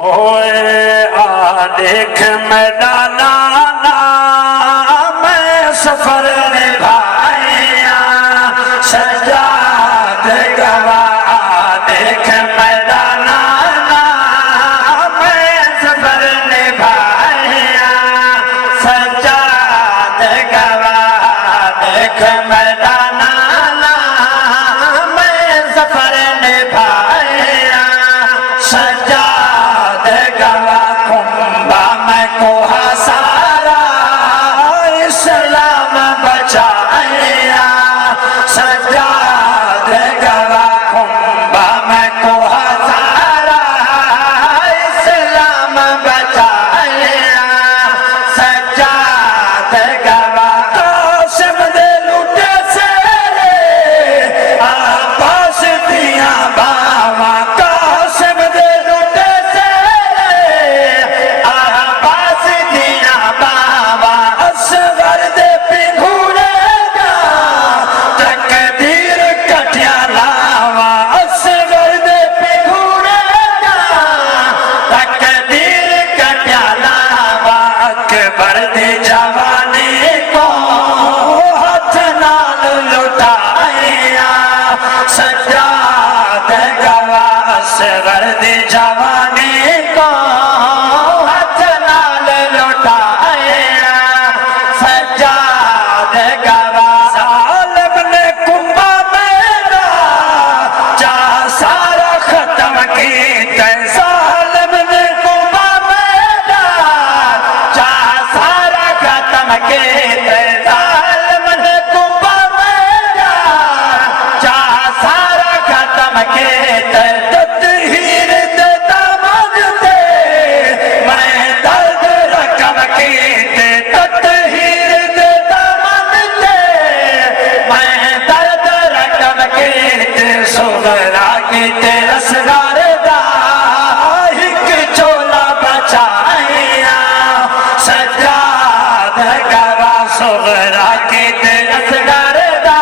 اوے آ دیکھ میدانا میں سفر نبھایا سجاد گواہ آ دیکھ میدانا میں سفر نبھایا سجاد گواہ دیکھ میدانا میں سفر نبھایا سجاد گواہ کنبہ میں کوہ سارا اسلام بچایا سجاد گواہ کنبہ میں کوہ سارا اسلام بچایا سجاد گواہ قاسم دے لٹے سے عباس دیاں باواں قاسم دے لٹے سے عباس دیاں باواں اصغر دے پنگھوڑے گا تقدیر کٹیا لاواں اصغر دے پنگھوڑے گا تقدیر کٹیا لاواں اکبر دی جوانی کو ہاتھ نال لٹایا سجاد گواہ اصغر دی جوانی کو ہاتھ نال لٹایا سجاد گواہ ظالم نے کنبہ میرا چاہ سارا ختم کیتا ظالم نے کنبہ میرا چاہ سارا ختم کیتا ظالم نے کنبہ میرا چاہ سارا ختم کیتا تطہیر دے دامن تے میں درد رقم کیتے تطہیر دے دامن تے میں درد رقم کیتے صغرا کیتے اصغر دا ایک چولا بچایا سجاد گواہ صغرا کیتے اصغر دا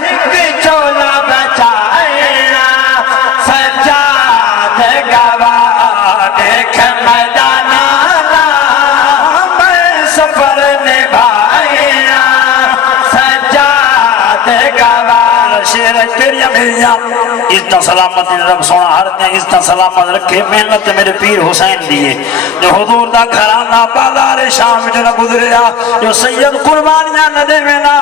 ایک چولا بچایا سجاد گواہ دیکھ میدانا میں سفر نبھایا سجاد گواہ شیر تیری بھیا عزت سلامت رب سونا ہر دن عزت سلامت رکھے محنت میرے پیر حسین دیئے جو حضور دا گھرانہ بازار شام جو نہ گزریا جو سید قربانیاں نہ دے میں نا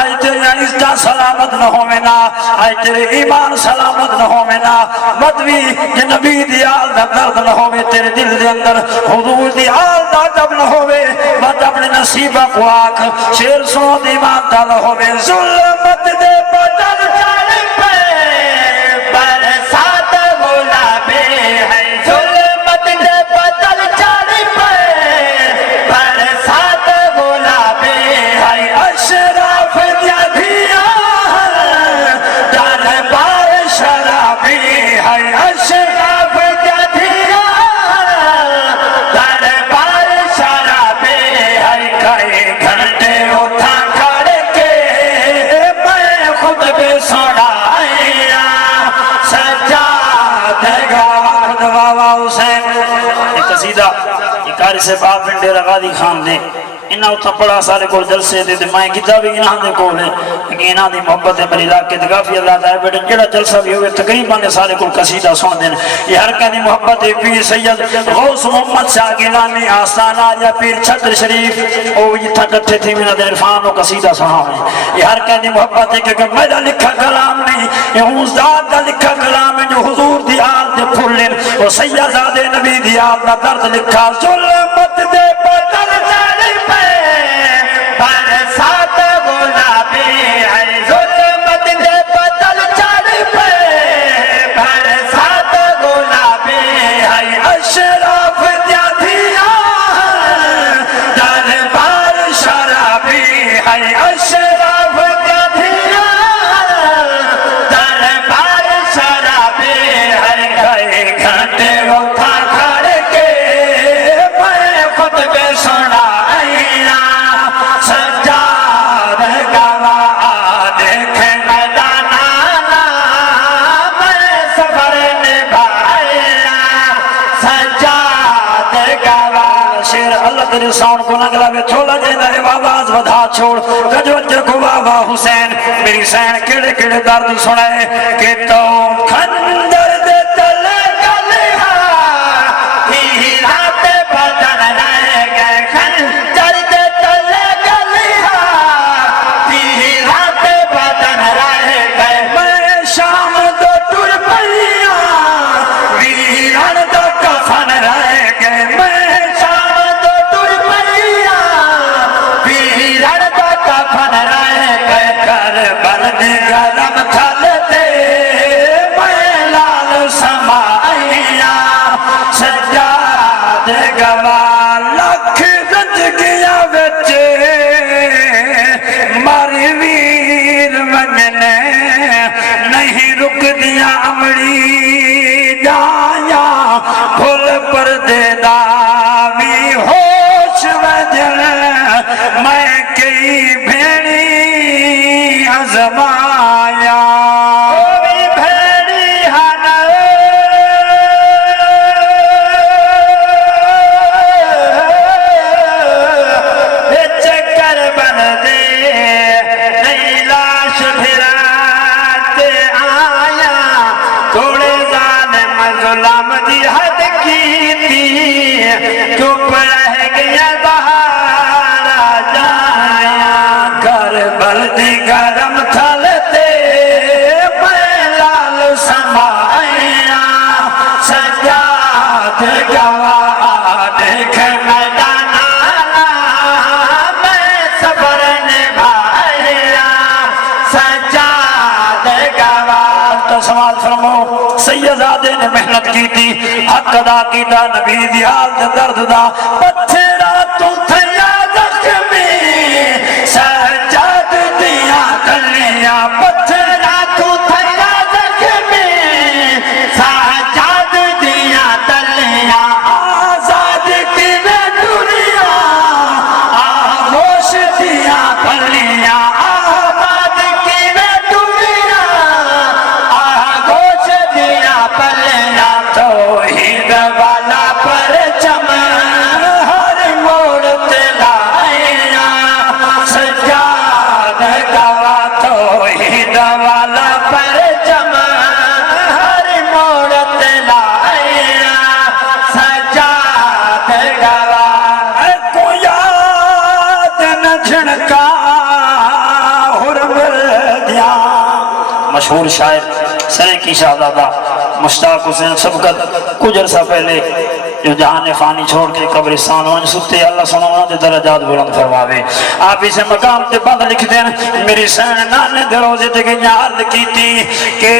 آج تیری عزت سلامت نہ ہو میں نا آج تیرے ایمان سلامت نہ ہو میں نا مدوی کہ نبی دی آل دا درد نہ ہو میں تیرے دل دے اندر حضور دی آل دا جب نہ ہو میں بات اپنے نصیبہ کو آکھ شیر سنو دی ایمان دا نہ ہو میں ظلمت دے بدل جانے پہ برسات گلابے ہے ظلمت دے بدل جانے پہ برسات گلابے ہے اشراف دیا دیا دربار شرابی ہے اشراف دیا دیا دربار شرابی ہے کئی گھنٹے اٹھا کھڑ کے میں خود بھی سنایا سجاد گواہ دعوا حسین یہ قصیدہ یہ قاری سے باپ بن ڈیرہ غازی خان نے انہاں اتنا پڑا سارے کو جلسے دے دے میں کتا بھی انہاں دے کو لے لیکن انہاں دی محبت ہے میری علاقے دے کافی اللہ تعالی بیٹے جڑا جلسہ بھی ہوئے تقریباً نے سارے کو قصیدہ سن دیں یہ ہر کہنی محبت ہے پیر سید غوث محمد شاہ گیلانی آستان آجا پیر چھتر شریف او یہ تھا کٹھے تھی میرا دے عرفان و قصیدہ سنا ہے یہ ہر کہنی محبت ہے کہ میرا لکھا کلام نہیں یہ ہوں ذات کا لکھا کلام ہے جو حضور دی آل دے پھولن وہ سیدزادے نبی دی آل دا درد لکھا ظلمت دے بدل جانے پہ برسات گلابی ہے ظلمت دے بدل جانے پہ برسات گلابی ہے اشراف دیا دیا دربار شرابی ہے اشراف دیا دیا دربار شرابی ہے کئی گھنٹے اٹھا کھڑ کے میں سجاد گوا شیر اللہ تیرے ساؤنڈ کو نہ گلا چھولا جینا ہے آواز ودھا چھوڑ گجوجر کو بابا حسین میری سین کیڑے کیڑے درد سنائے کہ تو خندر دے تل گلیا ہیرات بدن رہ گئے خنجر دے تل گلیا ہیرات بدن رہ گئے میں شام دو ٹر پئیاں ویران دو کفن رہ گئے میں شام دو ٹر پئیاں ویران دو کفن رہ گئے کربل دے گرم تھل تے میں لال سمائیاں سجاد گوا لکھ زندگیاں وچ ماری ویر ونجنے نہیں رک دیا امڑی جایا پھل پردے داوی ہوش وجن میں کئی بھیڑی ازمایا کوئی بھیڑی ہن وچ کربل دے نہیں لاش پھراتے آیا تھوڑے ظالم ظلم دی حد کیتی چپ رہ گیا بہارا جایا کربل دی گرم تھل تے میں لال سمائیاں سجاد گوا دیکھ میدانا میں صبر نبھایا سجاد گوا تو سماج فرمو سیدزادے نے محنت کی تھی حق ادا کیتا نبی دی حال دے درد دا پتھرا تو تھیا زخمی سجاد دیا گلیاں پتھرا تو تھیا زخمی سجاد دیا تلیاں آزاد کی میں دنیا آغوش دیا پلیاں آباد کی میں دنیا آگوش دیا پلیاں توحید والا پرچم ہر موڑ تلائیاں سجاد گوا توحید والا پرچم ہر موڑ تلائیاں سجاد گوا کو یاد نہ جھنکا حرم دیا مشہور شاعر سرے کی شہزادہ مشتاق حسین سبقت کچھ عرصہ پہلے جو جہان فانی چھوڑ کے قبرستان ونج ستے اللہ سنوانا دے درجات بلند فرماوے آپ اسے مقام تے بند لکھ دیں میری سین نانے دے روزے تے گئی عرض کی تھی کہ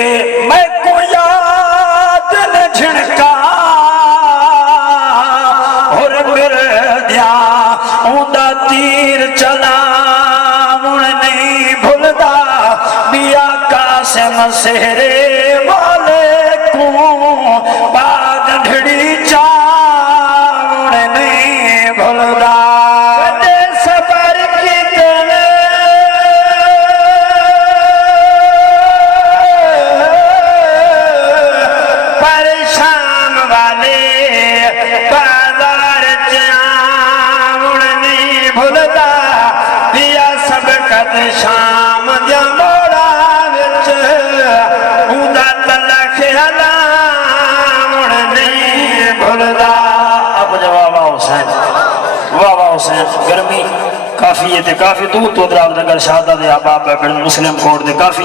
میں کو یاد نہ جھنکا اور مر دیا اوندا تیر چلا من نہیں بھولدا بیا قاسم سہرے والے کو باغ ڈھڑی چاون نہیں بھولدا کدے صبر کی دل پر شام والے بازار چاون نہیں بھولدا پیا سب قد شام دیا موڑا وچ اوندا تلخ ہلامن نہیں بھولدا اب جواب حسین واہ حسین گرمی کافی ہے تے کافی دور تو دراب نگر شہادہ دے آباب مسلم کوٹ دے کافی